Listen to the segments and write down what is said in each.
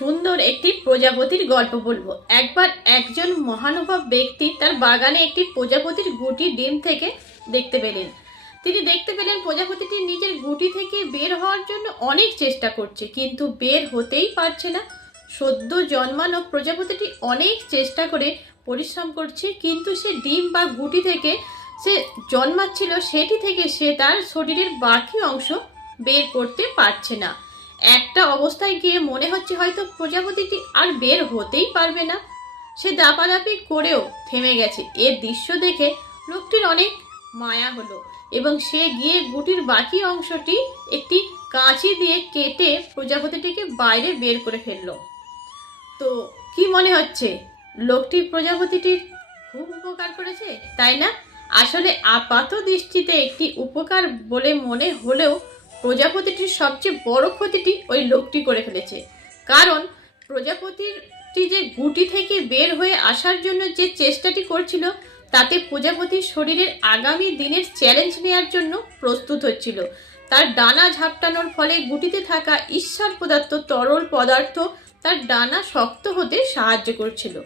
সুন্দর একটি প্রজাপতির গল্প বলবো। একবার একজন মহানুভব ব্যক্তি তার বাগানে একটি প্রজাপতির গুটি ডিম থেকে দেখতে পেলেন। তিনি দেখতে পেলেন প্রজাপতিটি নিজের গুটি থেকে বের হওয়ার জন্য অনেক চেষ্টা করছে, কিন্তু বের হতেই পারছে না। সদ্য জন্মানো প্রজাপতিটি অনেক চেষ্টা করে পরিশ্রম করছে, কিন্তু সে ডিম বা গুটি থেকে সে জন্মাচ্ছিল সেটি থেকে সে তার শরীরের বাকি অংশ বের করতে পারছে না। একটা অবস্থায় গিয়ে মনে হচ্ছে হয়তো প্রজাপতিটি আর বের হতেই পারবে না। সে দাপাদাপি করেও থেমে গেছে। এর দৃশ্য দেখে লোকটির অনেক মায়া হলো এবং সে গিয়ে গুটির বাকি অংশটি একটি কাঁচি দিয়ে কেটে প্রজাপতিটিকে বাইরে বের করে ফেললো। তো কি মনে হচ্ছে, লোকটি প্রজাপতিটির খুব উপকার করেছে, তাই না? আসলে আপাত দৃষ্টিতে একটি উপকার বলে মনে হলেও প্রজাপতিটির সবচেয়ে বড় ক্ষতিটি ওই লোকটি করে ফেলেছে। কারণ প্রজাপতিটি যে গুটি থেকে বের হয়ে আসার জন্য যে চেষ্টাটি করছিল, তাতে প্রজাপতির শরীরের আগামী দিনের চ্যালেঞ্জ নেওয়ার জন্য প্রস্তুত হচ্ছিল। তার ডানা ঝাপটানোর ফলে গুটিতে থাকা ঈশ্বর পদার্থ, তরল পদার্থ তার ডানা শক্ত হতে সাহায্য করছিল।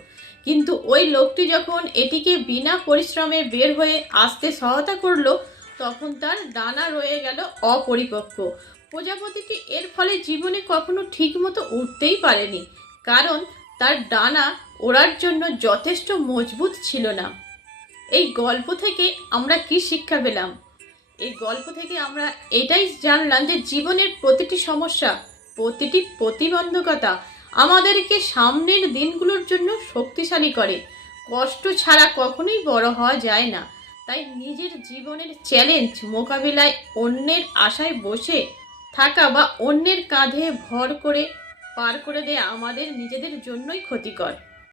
কিন্তু ওই লোকটি যখন এটিকে বিনা পরিশ্রমে বের হয়ে আসতে সহায়তা করলো, তখন তার ডানা রয়ে গেল অপরিপক্ক। প্রজাপতিটি এর ফলে জীবনে কখনো ঠিকমতো উঠতেই পারেনি, কারণ তার ডানা ওড়ার জন্য যথেষ্ট মজবুত ছিল না। এই গল্প থেকে আমরা কি শিক্ষা পেলাম? এই গল্প থেকে আমরা এটাই জানলাম যে জীবনের প্রতিটি সমস্যা, প্রতিটি প্রতিবন্ধকতা আমাদেরকে সামনের দিনগুলোর জন্য শক্তিশালী করে। কষ্ট ছাড়া কখনোই বড় হওয়া যায় না। তাই নিজের জীবনের চ্যালেঞ্জ মোকাবিলায় অন্যের আশায় বসে থাকা বা অন্যের কাঁধে ভর করে পার করে দেয়া আমাদের নিজেদের জন্যই ক্ষতিকর।